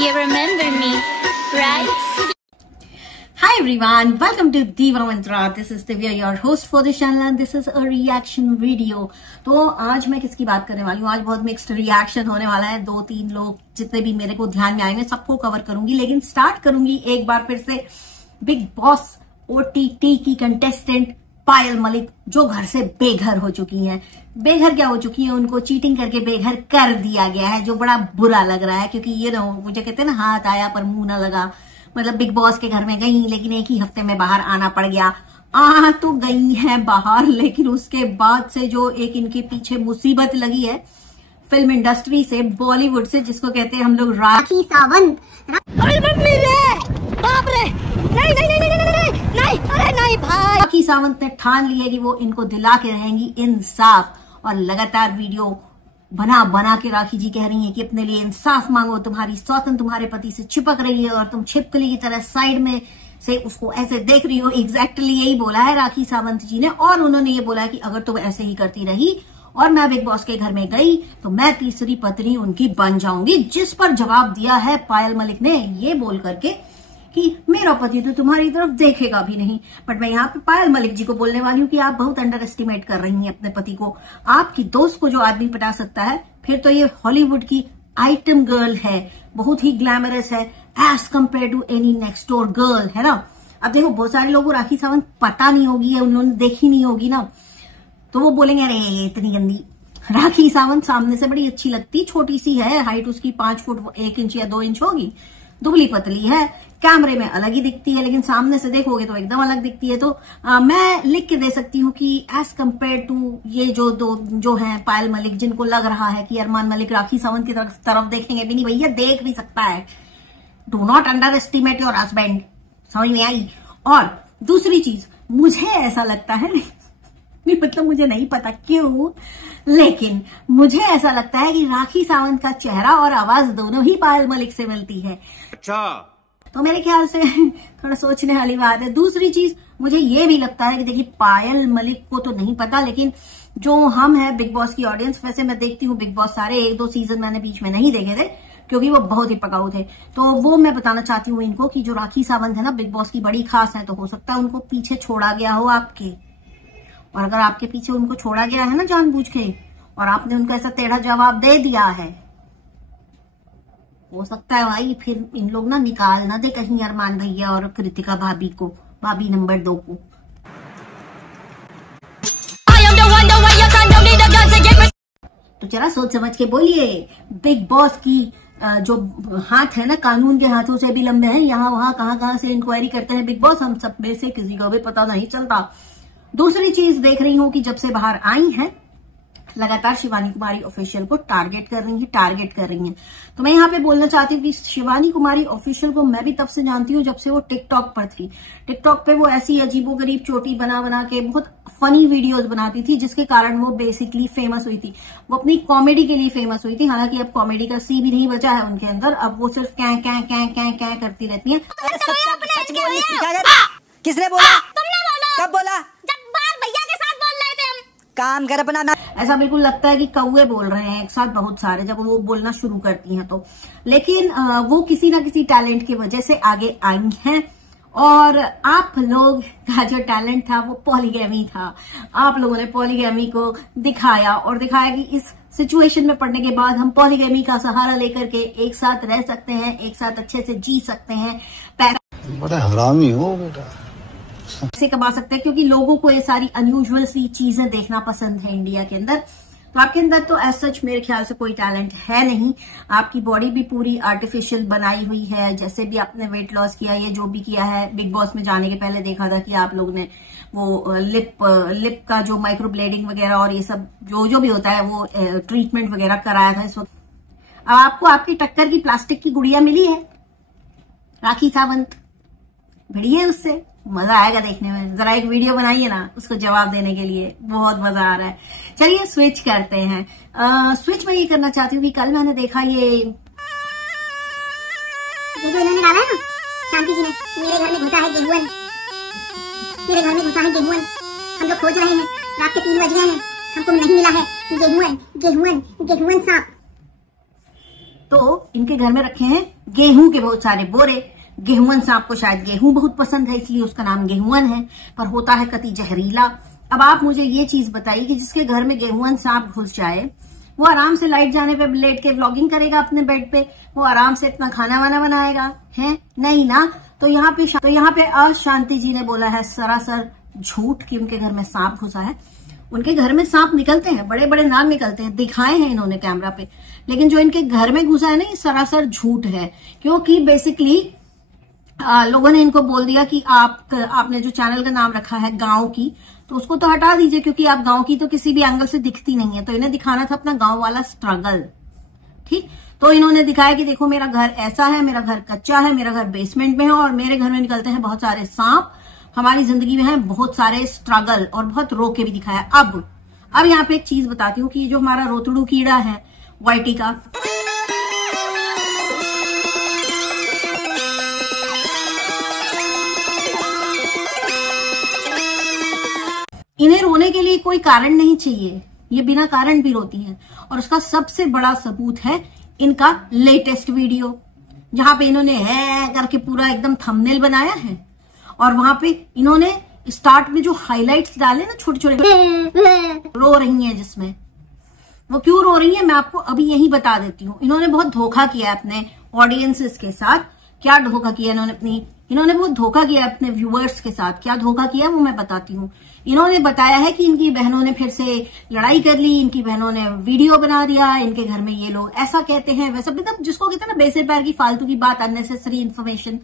You remember me, right? Hi everyone, welcome to Diva Mantra. This is Divya, your host for the channel, and this is a reaction video. तो आज मैं किसकी बात करने वाली हूँ? आज बहुत मिक्स्ड रिएक्शन होने वाला है। 2-3 लोग जितने भी मेरे को ध्यान में आएंगे सबको कवर करूंगी, लेकिन स्टार्ट करूंगी एक बार फिर से बिग बॉस OTT की कंटेस्टेंट पायल मलिक, जो घर से बेघर हो चुकी हैं। बेघर क्या हो चुकी है? उनको चीटिंग करके बेघर कर दिया गया है, जो बड़ा बुरा लग रहा है। क्योंकि ये ना, मुझे कहते हैं ना, हाथ आया पर मुंह ना लगा। मतलब बिग बॉस के घर में गई, लेकिन एक ही हफ्ते में बाहर आना पड़ गया। आ तो गई हैं बाहर, लेकिन उसके बाद से जो एक इनके पीछे मुसीबत लगी है फिल्म इंडस्ट्री से, बॉलीवुड से, जिसको कहते हैं हम लोग राखी सावंत। बाप रे, नहीं नहीं नहीं नहीं नहीं, अरे नहीं भाई। राखी सावंत ने ठान ली है कि वो इनको दिला के रहेंगी इंसाफ, और लगातार वीडियो बना बना के राखी जी कह रही हैं कि अपने लिए इंसाफ मांगो। तुम्हारी सौतन तुम्हारे पति से चिपक रही है और तुम छिपकली की तरह साइड में से उसको ऐसे देख रही हो। एग्जैक्टली यही बोला है राखी सावंत जी ने, और उन्होंने ये बोला है कि अगर तुम ऐसे ही करती रही और मैं बिग बॉस के घर में गई तो मैं तीसरी पत्नी उनकी बन जाऊंगी। जिस पर जवाब दिया है पायल मलिक ने ये बोल करके कि मेरा पति तो तुम्हारी तरफ देखेगा भी नहीं। बट मैं यहाँ पे पायल मलिक जी को बोलने वाली हूँ कि आप बहुत अंडर एस्टिमेट कर रही हैं अपने पति को। आपकी दोस्त को जो आदमी पटा सकता है, फिर तो ये हॉलीवुड की आइटम गर्ल है, बहुत ही ग्लैमरस है as compare to any next door girl, है ना। अब देखो, बहुत सारे लोगों को राखी सावंत पता नहीं होगी, उन्होंने देखी नहीं होगी ना, तो वो बोलेंगे अरे ये इतनी गंदी। राखी सावंत सामने से बड़ी अच्छी लगती, छोटी सी है, हाइट उसकी 5 फुट 1 इंच या 2 इंच होगी, दुबली पतली है, कैमरे में अलग ही दिखती है, लेकिन सामने से देखोगे तो एकदम अलग दिखती है। तो मैं लिख के दे सकती हूँ कि एज कम्पेयर टू ये जो है पायल मलिक, जिनको लग रहा है कि अरमान मलिक राखी सावंत की तरफ देखेंगे भी नहीं, भैया देख भी सकता है। Do not under estimate your husband, समझ में आई। और दूसरी चीज, मुझे ऐसा लगता है, नहीं मतलब मुझे नहीं पता क्यों, लेकिन मुझे ऐसा लगता है कि राखी सावंत का चेहरा और आवाज दोनों ही पायल मलिक से मिलती है। अच्छा, तो मेरे ख्याल से थोड़ा सोचने वाली बात है। दूसरी चीज, मुझे ये भी लगता है कि देखिए, पायल मलिक को तो नहीं पता, लेकिन जो हम है बिग बॉस की ऑडियंस, वैसे मैं देखती हूँ बिग बॉस सारे, 1-2 सीजन मैंने बीच में नहीं देखे थे क्योंकि वो बहुत ही पकाऊ थे। तो वो मैं बताना चाहती हूँ इनको कि जो राखी सावंत है ना, बिग बॉस की बड़ी खास है। तो हो सकता है उनको पीछे छोड़ा गया हो आपके, और अगर आपके पीछे उनको छोड़ा गया है ना जानबूझ के, और आपने उनको ऐसा टेढ़ा जवाब दे दिया है, हो सकता है भाई फिर इन लोग ना निकाल ना दे कहीं अरमान भैया और कृतिका भाभी को, भाभी नंबर 2 को। तो जरा सोच समझ के बोलिए। बिग बॉस की जो हाथ है ना, कानून के हाथों से भी लंबे हैं। यहाँ वहां कहाँ से इंक्वायरी करते हैं बिग बॉस, हम सब में से किसी को भी पता नहीं चलता। दूसरी चीज देख रही हूँ कि जब से बाहर आई हैं, लगातार शिवानी कुमारी ऑफिशियल को टारगेट कर रही हैं। तो मैं यहाँ पे बोलना चाहती हूँ कि शिवानी कुमारी ऑफिशियल को मैं भी तब से जानती हूँ जब से वो टिकटॉक पर थी। टिकटॉक पे वो ऐसी अजीबोगरीब चोटी बना के बहुत फनी वीडियोस बनाती थी, जिसके कारण वो बेसिकली फेमस हुई थी। वो अपनी कॉमेडी के लिए फेमस हुई थी, हालांकि अब कॉमेडी का सी भी नहीं बचा है उनके अंदर। अब वो सिर्फ क्या करती रहती है। किसने बोला? कब बोला? भैया के साथ बोल रहे थे हम। काम कर अपना। ऐसा बिल्कुल लगता है कि कौवे बोल रहे हैं एक साथ बहुत सारे, जब वो बोलना शुरू करती हैं तो। लेकिन वो किसी ना किसी टैलेंट की वजह से आगे आई हैं, और आप लोग का जो टैलेंट था वो पॉलीगैमी था। आप लोगों ने पॉलीगैमी को दिखाया, और दिखाया कि इस सिचुएशन में पड़ने के बाद हम पॉलीगैमी का सहारा लेकर के एक साथ रह सकते हैं, एक साथ अच्छे से जी सकते हैं, बड़ा हरामी हो बेटा, से कमा सकते हैं। क्योंकि लोगों को ये सारी अनयूजुअल सी चीजें देखना पसंद है इंडिया के अंदर। तो आपके अंदर तो एज सच मेरे ख्याल से कोई टैलेंट है नहीं। आपकी बॉडी भी पूरी आर्टिफिशियल बनाई हुई है। जैसे भी आपने वेट लॉस किया, ये जो भी किया है, बिग बॉस में जाने के पहले देखा था कि आप लोग ने वो लिप का जो माइक्रोब्लेडिंग वगैरह और ये सब जो भी होता है वो ट्रीटमेंट वगैरह कराया था इस वक्त। अब आपको आपकी टक्कर की प्लास्टिक की गुड़िया मिली है, राखी सावंत भिड़ी है उससे। मजा आएगा देखने में। जरा एक वीडियो बनाइए ना उसको जवाब देने के लिए, बहुत मजा आ रहा है। चलिए स्विच करते हैं। स्विच में ये करना चाहती हूँ कि कल मैंने देखा ये जो इन्होंने डाला है ना, शांति जी ने, मेरे घर में घुसा है गेहुअन, मेरे घर में घुसा है गेहुअन, हम लोग खोज रहे हैं, रात के 3 बज गए हैं, हमको नहीं मिला है गेहुअन, गेहुअन, गेहुअन सांप। तो इनके घर में रखे हैं गेहूं के बहुत सारे बोरे। गेहूं सांप को शायद गेहूं बहुत पसंद है, इसलिए उसका नाम गेहूं है, पर होता है कति जहरीला। अब आप मुझे ये चीज बताइए कि जिसके घर में गेहूं सांप घुस जाए, वो आराम से लाइट जाने पे लेट के व्लॉगिंग करेगा अपने बेड पे, वो आराम से अपना खाना वाना बनाएगा, है नहीं ना। तो यहाँ पे अशांति जी ने बोला है सरासर झूठ कि उनके घर में सांप घुसा है। उनके घर में सांप निकलते हैं, बड़े बड़े नाग निकलते हैं, दिखाए हैं इन्होंने कैमरा पे, लेकिन जो इनके घर में घुसा है ना, ये सरासर झूठ है। क्योंकि बेसिकली लोगों ने इनको बोल दिया कि आपने जो चैनल का नाम रखा है गांव की, तो उसको तो हटा दीजिए, क्योंकि आप गांव की तो किसी भी एंगल से दिखती नहीं है। तो इन्हें दिखाना था अपना गांव वाला स्ट्रगल, ठीक। तो इन्होंने दिखाया कि देखो मेरा घर ऐसा है, मेरा घर कच्चा है, मेरा घर बेसमेंट में है और मेरे घर में निकलते हैं बहुत सारे सांप, हमारी जिंदगी में है बहुत सारे स्ट्रगल, और बहुत रो के भी दिखाया। अब यहाँ पे एक चीज बताती हूँ कि जो हमारा रोतड़ू कीड़ा है वाइटी का, इन्हें रोने के लिए कोई कारण नहीं चाहिए, ये बिना कारण भी रोती हैं। और उसका सबसे बड़ा सबूत है इनका लेटेस्ट वीडियो, जहां पे इन्होंने है करके पूरा एकदम थंबनेल बनाया है, और वहां पे इन्होंने स्टार्ट में जो हाइलाइट्स डाले ना छोटे छोटे रो रही हैं, जिसमें वो क्यों रो रही है मैं आपको अभी यही बता देती हूँ। इन्होंने बहुत धोखा किया अपने ऑडियंसेस के साथ। क्या धोखा किया इन्होंने बहुत धोखा किया अपने व्यूअर्स के साथ। क्या धोखा किया वो मैं बताती हूँ। इन्होंने बताया है कि इनकी बहनों ने फिर से लड़ाई कर ली, इनकी बहनों ने वीडियो बना दिया, इनके घर में ये लोग ऐसा कहते हैं वैसा, मतलब जिसको कहते हैं ना बेसिर पैर की फालतू की बात, अननेसेसरी इन्फॉर्मेशन,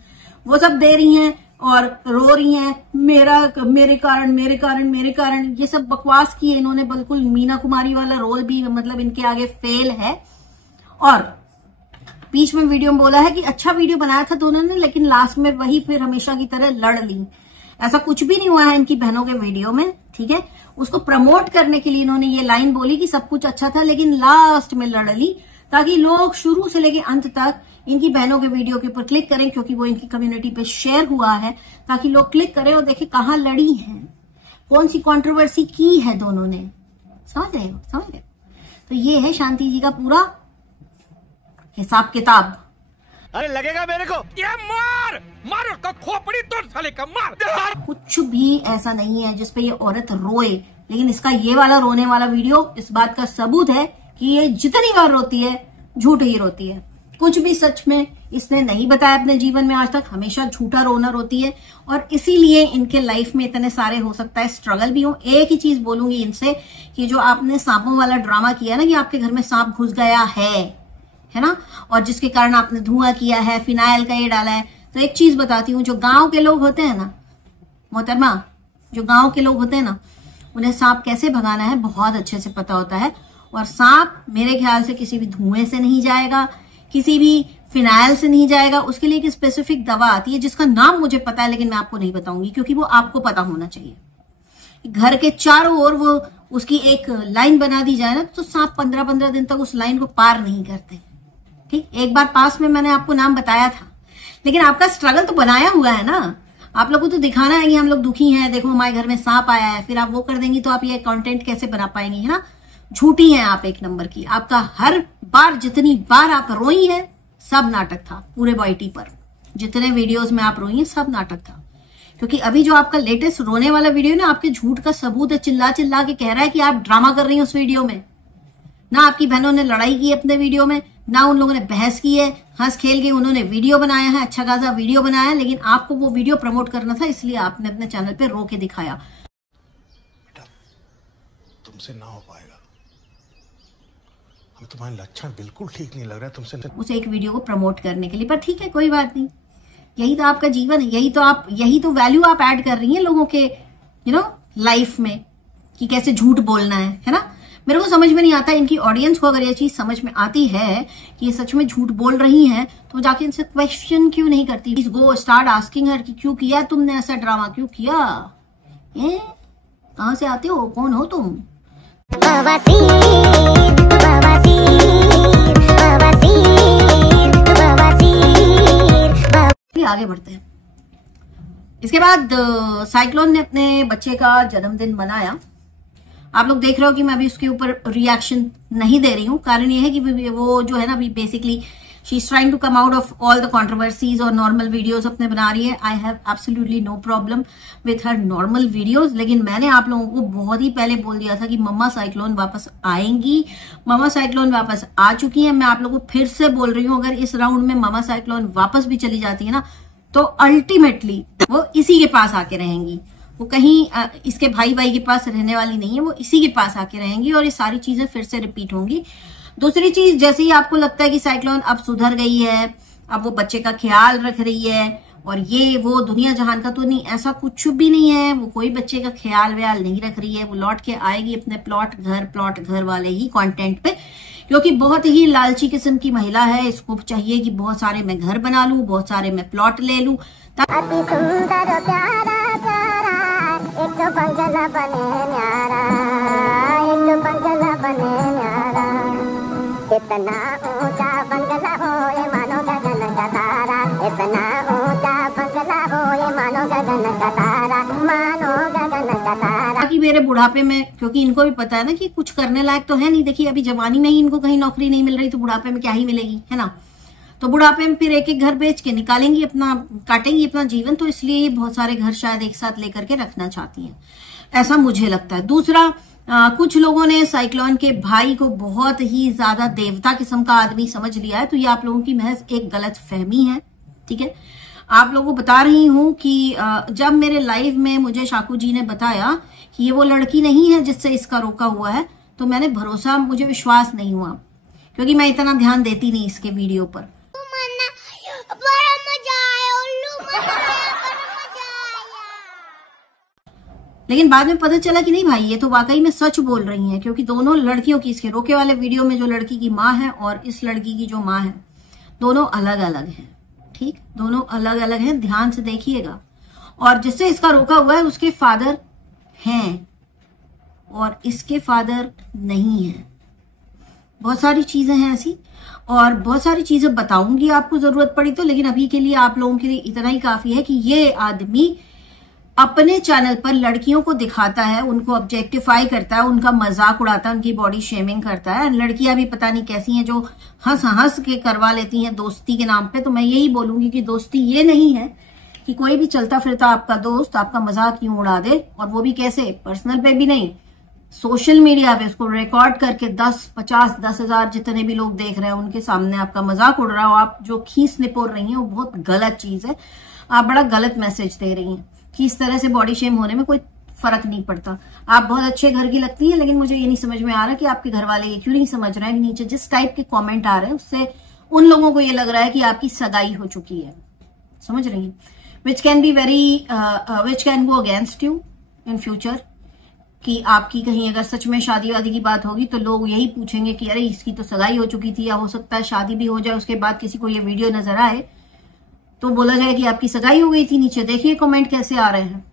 वो सब दे रही हैं और रो रही हैं मेरे कारण ये सब बकवास की है इन्होंने। बिल्कुल मीना कुमारी वाला रोल भी मतलब इनके आगे फेल है। और बीच में वीडियो में बोला है कि अच्छा वीडियो बनाया था दोनों ने, लेकिन लास्ट में वही फिर हमेशा की तरह लड़ ली। ऐसा कुछ भी नहीं हुआ है इनकी बहनों के वीडियो में, ठीक है। उसको प्रमोट करने के लिए इन्होंने ये लाइन बोली कि सब कुछ अच्छा था, लेकिन लास्ट में लड़ ली, ताकि लोग शुरू से लेके अंत तक इनकी बहनों के वीडियो के ऊपर क्लिक करें, क्योंकि वो इनकी कम्युनिटी पे शेयर हुआ है, ताकि लोग क्लिक करें और देखें कहाँ लड़ी हैं, कौन सी कंट्रोवर्सी की है दोनों ने। समझ रहे हो? तो ये है शांति जी का पूरा हिसाब किताब। अरे लगेगा मेरे को, ये मार उसको, खोपड़ी तोड़ साले का, मार। कुछ भी ऐसा नहीं है जिसपे ये औरत रोए, लेकिन इसका ये वाला रोने वाला वीडियो इस बात का सबूत है कि ये जितनी बार रोती है झूठ ही रोती है। कुछ भी सच में इसने नहीं बताया अपने जीवन में आज तक, हमेशा झूठा रोना रोती है। और इसीलिए इनके लाइफ में इतने सारे हो सकता है स्ट्रगल भी हो। एक ही चीज बोलूंगी इनसे कि जो आपने सांपों वाला ड्रामा किया ना कि आपके घर में सांप घुस गया है ना, और जिसके कारण आपने धुआं किया है, फिनाइल का ये डाला है, तो एक चीज बताती हूँ, जो गांव के लोग होते हैं ना मोहतरमा, जो गांव के लोग होते हैं ना, उन्हें सांप कैसे भगाना है बहुत अच्छे से पता होता है। और सांप मेरे ख्याल से किसी भी धुएं से नहीं जाएगा, किसी भी फिनाइल से नहीं जाएगा। उसके लिए एक स्पेसिफिक दवा आती है जिसका नाम मुझे पता है, लेकिन मैं आपको नहीं बताऊंगी, क्योंकि वो आपको पता होना चाहिए। घर के चारों ओर वो उसकी एक लाइन बना दी जाए ना, तो सांप 15-15 दिन तक उस लाइन को पार नहीं करते, ठीक। एक बार पास में मैंने आपको नाम बताया था, लेकिन आपका स्ट्रगल तो बनाया हुआ है ना। आप लोगों को तो दिखाना है कि हम लोग दुखी हैं, देखो हमारे घर में सांप आया है, फिर आप वो कर देंगी तो आप ये कंटेंट कैसे बना पाएंगी, है ना। झूठी हैं आप एक नंबर की। आपका हर बार जितनी बार आप रोई हैं सब नाटक था, पूरे वाईटी पर जितने वीडियोस में आप रोई हैं सब नाटक था। क्योंकि अभी जो आपका लेटेस्ट रोने वाला वीडियो ना, आपके झूठ का सबूत है, चिल्ला चिल्ला के कह रहा है कि आप ड्रामा कर रही हैं उस वीडियो में। ना आपकी बहनों ने लड़ाई की अपने वीडियो में, ना उन लोगों ने बहस की है, हंस खेल के उन्होंने वीडियो बनाया है, अच्छा खासा वीडियो बनाया है, लेकिन आपको वो वीडियो प्रमोट करना था, इसलिए आपने अपने चैनल पे रो के दिखाया। बेटा तुमसे ना हो पाएगा, हमें तुम्हारे लक्षण बिल्कुल ठीक नहीं लग रहा है तुमसे। उस एक वीडियो को प्रमोट करने के लिए, पर ठीक है कोई बात नहीं, यही तो आपका जीवन है, यही तो वैल्यू आप ऐड कर रही हैं लोगों के लाइफ में, कि कैसे झूठ बोलना है ना। मेरे को समझ में नहीं आता, इनकी ऑडियंस को अगर ये चीज समझ में आती है कि ये सच में झूठ बोल रही हैं, तो जाके इनसे क्वेश्चन क्यों नहीं करती। प्लीज गो स्टार्ट आस्किंग हर कि क्यों किया तुमने ऐसा ड्रामा, क्यों किया, कहां से आते हो, कौन हो तुम। आगे बढ़ते हैं। इसके बाद साइक्लोन ने अपने बच्चे का जन्मदिन मनाया। आप लोग देख रहे हो कि मैं अभी उसके ऊपर रिएक्शन नहीं दे रही हूँ। कारण ये है कि वो जो है ना अभी basically she is trying to come out of all the controversies और नॉर्मल वीडियोस अपने बना रही है। I have absolutely no problem with her normal videos, लेकिन मैंने आप लोगों को बहुत ही पहले बोल दिया था कि मम्मा साइक्लोन वापस आएंगी। मम्मा साइक्लोन वापस आ चुकी है। मैं आप लोगों को फिर से बोल रही हूँ, अगर इस राउंड में मम्मा साइक्लोन वापस भी चली जाती है ना, तो अल्टीमेटली वो इसी के पास आके रहेंगी। वो कहीं इसके भाई के पास रहने वाली नहीं है, वो इसी के पास आके रहेंगी और ये सारी चीजें फिर से रिपीट होंगी। दूसरी चीज, जैसे ही आपको लगता है कि साइक्लोन अब सुधर गई है, अब वो बच्चे का ख्याल रख रही है और ये वो दुनिया जहान का, तो नहीं, ऐसा कुछ भी नहीं है। वो कोई बच्चे का ख्याल व्याल नहीं रख रही है। वो लौट के आएगी अपने प्लॉट घर वाले ही कंटेंट पे, क्योंकि बहुत ही लालची किस्म की महिला है। इसको चाहिए कि बहुत सारे मैं घर बना लूं, बहुत सारे मैं प्लॉट ले लूं। अति सुंदर प्यारा प्यारा एक बंगला बने न्यारा, एक बंगला बने न्यारा, इतना ऊंचा बंगला हो ये मानो गगन का तारा, इतना ऊंचा बंगला हो ये मानो गगन का तारा, मानो गगन का तारा। कि मेरे बुढ़ापे में, क्योंकि इनको भी पता है ना कि कुछ करने लायक तो है नहीं। देखिए अभी जवानी में ही इनको कहीं नौकरी नहीं मिल रही, तो बुढ़ापे में क्या ही मिलेगी, है ना। तो बुढ़ापे में फिर एक एक घर बेच के निकालेंगी अपना, काटेंगी अपना जीवन। तो इसलिए ये बहुत सारे घर शायद एक साथ लेकर के रखना चाहती हैं, ऐसा मुझे लगता है। दूसरा, कुछ लोगों ने साइक्लोन के भाई को बहुत ही ज्यादा देवता किस्म का आदमी समझ लिया है। तो ये आप लोगों की महज एक गलत फहमी है, ठीक है। आप लोगों को बता रही हूं कि जब मेरे लाइव में मुझे शाकू जी ने बताया कि ये वो लड़की नहीं है जिससे इसका रोका हुआ है, तो मैंने भरोसा, मुझे विश्वास नहीं हुआ, क्योंकि मैं इतना ध्यान देती नहीं इसके वीडियो पर। लेकिन बाद में पता चला कि नहीं भाई, ये तो वाकई में सच बोल रही हैं, क्योंकि दोनों लड़कियों की, इसके रोके वाले वीडियो में जो लड़की की माँ है और इस लड़की की जो माँ है, दोनों अलग अलग हैं, ठीक, दोनों अलग अलग हैं, ध्यान से देखिएगा। और जिससे इसका रोका हुआ है उसके फादर हैं और इसके फादर नहीं है। बहुत सारी चीजें हैं ऐसी, और बहुत सारी चीजें बताऊंगी आपको जरूरत पड़ी तो। लेकिन अभी के लिए आप लोगों के लिए इतना ही काफी है कि ये आदमी अपने चैनल पर लड़कियों को दिखाता है, उनको ऑब्जेक्टिफाई करता है, उनका मजाक उड़ाता है, उनकी बॉडी शेमिंग करता है। लड़कियां भी पता नहीं कैसी हैं जो हंस हंस के करवा लेती हैं दोस्ती के नाम पे। तो मैं यही बोलूंगी कि दोस्ती ये नहीं है कि कोई भी चलता फिरता आपका दोस्त आपका मजाक यूं उड़ा दे, और वो भी कैसे, पर्सनल पे भी नहीं, सोशल मीडिया पे उसको रिकॉर्ड करके 10, 50, 10,000 जितने भी लोग देख रहे हैं उनके सामने आपका मजाक उड़ रहा हो। आप जो खींच निपोर रही हैं वो बहुत गलत चीज है। आप बड़ा गलत मैसेज दे रही हैं कि इस तरह से बॉडी शेम होने में कोई फर्क नहीं पड़ता। आप बहुत अच्छे घर की लगती हैं, लेकिन मुझे ये नहीं समझ में आ रहा कि आपके घर वाले ये क्यों नहीं समझ रहे हैं। नीचे जिस टाइप के कमेंट आ रहे हैं उससे उन लोगों को ये लग रहा है कि आपकी सगाई हो चुकी है, समझ रही हैं, which can be very which can go against you in future. कि आपकी कहीं अगर सच में शादी वादी की बात होगी तो लोग यही पूछेंगे कि अरे इसकी तो सगाई हो चुकी थी, या हो सकता है शादी भी हो जाए, उसके बाद किसी को ये वीडियो नजर आए तो बोला जाए कि आपकी सगाई हो गई थी। नीचे देखिए कमेंट कैसे आ रहे हैं,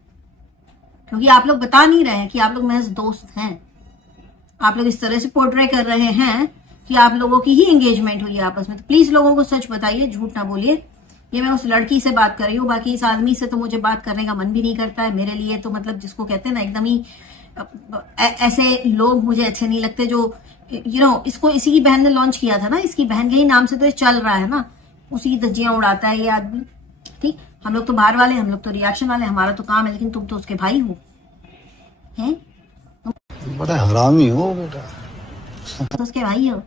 क्योंकि आप लोग बता नहीं रहे हैं कि आप लोग महज दोस्त हैं। आप लोग इस तरह से पोर्ट्रे कर रहे हैं कि आप लोगों की ही एंगेजमेंट हुई है आपस में। तो प्लीज लोगों को सच बताइए, झूठ ना बोलिए। ये मैं उस लड़की से बात कर रही हूँ, बाकी इस आदमी से तो मुझे बात करने का मन भी नहीं करता है। मेरे लिए तो मतलब जिसको कहते हैं ना एकदम ही ऐसे लोग मुझे अच्छे नहीं लगते जो इसको इसी की बहन ने लॉन्च किया था ना, इसकी बहन के ही नाम से तो ये चल रहा है ना, उसी की धज्जियां उड़ाता है ये आदमी। ठीक, हम लोग तो बाहर वाले, हम लोग तो रिएक्शन वाले, हमारा तो काम है, लेकिन तुम तो उसके भाई हो, हैं? बड़ा हरामी हो बेटा, तो उसके भाई हो।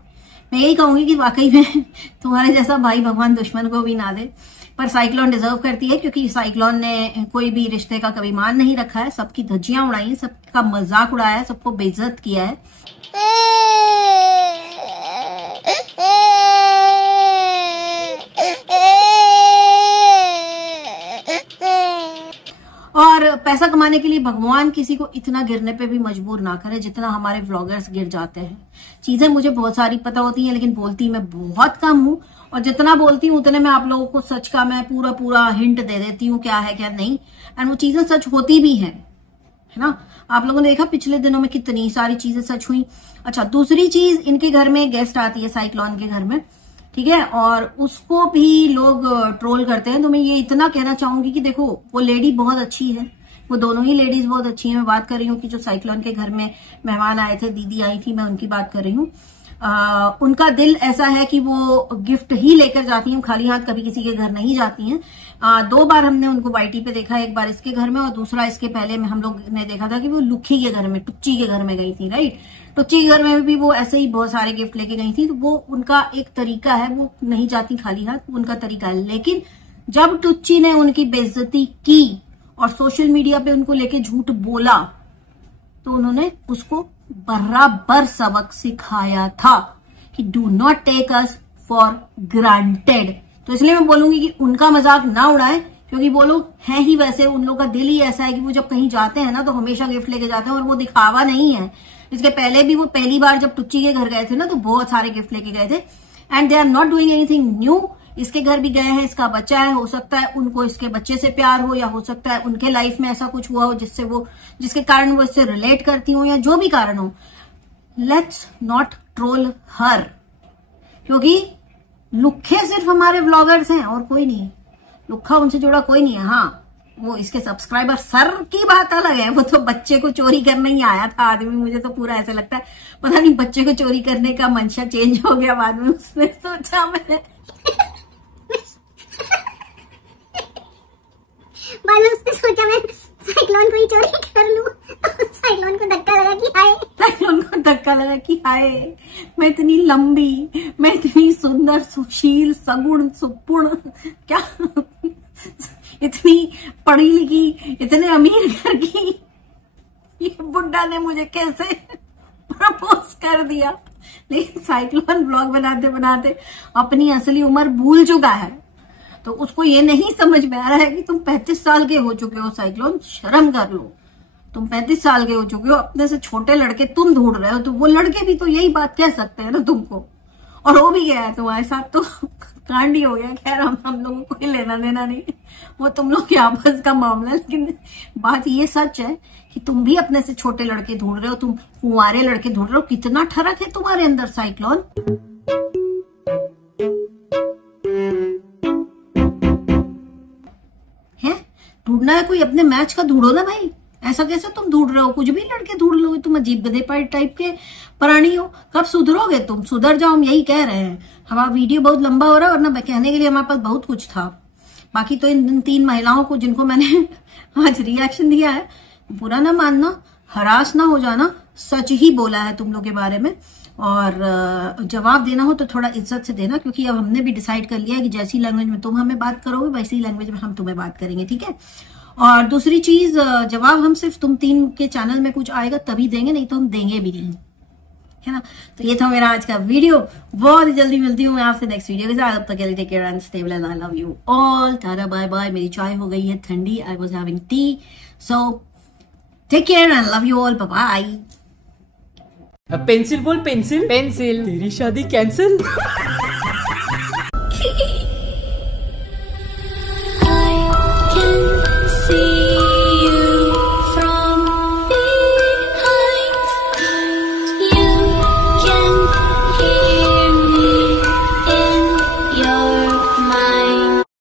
मैं यही कहूंगी कि वाकई में तुम्हारे जैसा भाई भगवान दुश्मन को भी ना दे। पर साइक्लोन डिजर्व करती है, क्योंकि साइक्लोन ने कोई भी रिश्ते का कभी मान नहीं रखा है, सबकी धज्जियां उड़ाई है, सबका मजाक उड़ाया है, सबको बेइज्जत किया है। और पैसा कमाने के लिए भगवान किसी को इतना गिरने पे भी मजबूर ना करे जितना हमारे व्लॉगर्स गिर जाते हैं। चीजें मुझे बहुत सारी पता होती हैं, लेकिन बोलती मैं बहुत कम हूं, और जितना बोलती हूँ उतने में आप लोगों को सच का मैं पूरा हिंट दे देती हूँ क्या है क्या नहीं, एंड वो चीजें सच होती भी हैं, है ना। आप लोगों ने देखा पिछले दिनों में कितनी सारी चीजें सच हुई। अच्छा, दूसरी चीज, इनके घर में गेस्ट आती है साइक्लोन के घर में, ठीक है, और उसको भी लोग ट्रोल करते हैं। तो मैं ये इतना कहना चाहूंगी कि देखो वो लेडी बहुत अच्छी है, वो दोनों ही लेडीज बहुत अच्छी हैं। मैं बात कर रही हूँ कि जो साइक्लोन के घर में मेहमान आए थे, दीदी आई थी, मैं उनकी बात कर रही हूँ। उनका दिल ऐसा है कि वो गिफ्ट ही लेकर जाती हैं, खाली हाथ कभी किसी के घर नहीं जाती हैं। 2 बार हमने उनको वाईटी पे देखा, एक बार इसके घर में और दूसरा इसके पहले में हम लोग ने देखा था कि वो लुखी के घर में, टुच्ची के घर में गई थी, राइट। टुच्ची के घर में भी वो ऐसे ही बहुत सारे गिफ्ट लेके गई थी। तो वो उनका एक तरीका है, वो नहीं जाती खाली हाथ, उनका तरीका है। लेकिन जब टुच्ची ने उनकी बेइज्जती की और सोशल मीडिया पे उनको लेके झूठ बोला, तो उन्होंने उसको बराबर सबक सिखाया था कि do not take us for granted. तो इसलिए मैं बोलूंगी कि उनका मजाक ना उड़ाएं, क्योंकि वो लोग हैं ही वैसे, उन लोगों का दिल ही ऐसा है कि वो जब कहीं जाते हैं ना तो हमेशा गिफ्ट लेके जाते हैं, और वो दिखावा नहीं है। इसके पहले भी वो पहली बार जब टुच्ची के घर गए थे ना तो बहुत सारे गिफ्ट लेके गए थे, and they are not doing anything new. इसके घर भी गए हैं, इसका बच्चा है, हो सकता है उनको इसके बच्चे से प्यार हो, या हो सकता है उनके लाइफ में ऐसा कुछ हुआ हो जिसके कारण वो इससे रिलेट करती हो, या जो भी कारण हो। लेट्स नॉट ट्रोल हर, क्योंकि लुखे सिर्फ हमारे व्लॉगर्स हैं और कोई नहीं। लुखा उनसे जुड़ा कोई नहीं है। हाँ, वो इसके सब्सक्राइबर सर की बात अलग है, वो तो बच्चे को चोरी करने ही आया था आदमी। मुझे तो पूरा ऐसा लगता है, पता नहीं बच्चे को चोरी करने का मंशा चेंज हो गया बाद में। उसने सोचा मैंने उसने सोचा मैं साइक्लोन को ही चोरी कर लूं, तो साइक्लोन को धक्का लगा कि हाय, साइक्लोन को धक्का लगा कि हाय, मैं इतनी लंबी, मैं इतनी सुंदर, सुशील, सगुण, सुपुण, क्या इतनी पढ़ी लिखी, इतने अमीर घर की, ये बुड्ढा ने मुझे कैसे प्रपोज कर दिया। लेकिन साइक्लोन ब्लॉग बनाते बनाते अपनी असली उम्र भूल चुका है, तो उसको ये नहीं समझ में आ रहा है कि तुम 35 साल के हो चुके हो। साइक्लोन, शर्म कर लो, तुम 35 साल के हो चुके हो, अपने से छोटे लड़के तुम ढूंढ रहे हो, तो वो लड़के भी तो यही बात कह सकते हैं ना तुमको, और हो भी गया है तुम्हारे साथ, तो कांड ही हो गया। खैर, हम लोगों को कोई लेना देना नहीं, वो तुम लोग के आपस का मामला। लेकिन बात ये सच है कि तुम भी अपने से छोटे लड़के ढूंढ रहे हो, तुम कुंवारे लड़के ढूंढ रहे हो। कितना ठरक है तुम्हारे अंदर साइक्लोन। ढूंढना है कोई अपने मैच का ढूंढो ना भाई, ऐसा कैसे तुम ढूंढ रहे हो, कुछ भी लड़के ढूंढ लोगे। तुम अजीब गधे टाइप के प्राणी हो, कब सुधरोगे तुम? सुधर जाओ, हम यही कह रहे हैं। हमारा वीडियो बहुत लंबा हो रहा है, वरना कहने के लिए हमारे पास बहुत कुछ था। बाकी तो इन 3 महिलाओं को जिनको मैंने आज रिएक्शन दिया है, बुरा ना मानना, हरास ना हो जाना, सच ही बोला है तुम लोग के बारे में। और जवाब देना हो तो थोड़ा इज्जत से देना, क्योंकि अब हमने भी डिसाइड कर लिया है कि जैसी लैंग्वेज में तुम हमें बात करोगे वैसी लैंग्वेज में हम तुम्हें बात करेंगे, ठीक है। और दूसरी चीज, जवाब हम सिर्फ तुम 3 के चैनल में कुछ आएगा तभी देंगे, नहीं तो हम देंगे भी नहीं, है ना। तो ये था मेरा आज का वीडियो। बहुत जल्दी मिलती हूँ मैं आपसे नेक्स्ट वीडियो के साथ। तब तक के लिए take care and stay well and I love you all. Tata bye bye. मेरी चाय हो गई है ठंडी, I was having tea, so take care and love you all, bye bye. Pencil बोल, पेंसिल पेंसिल, तेरी शादी कैंसिल। I can see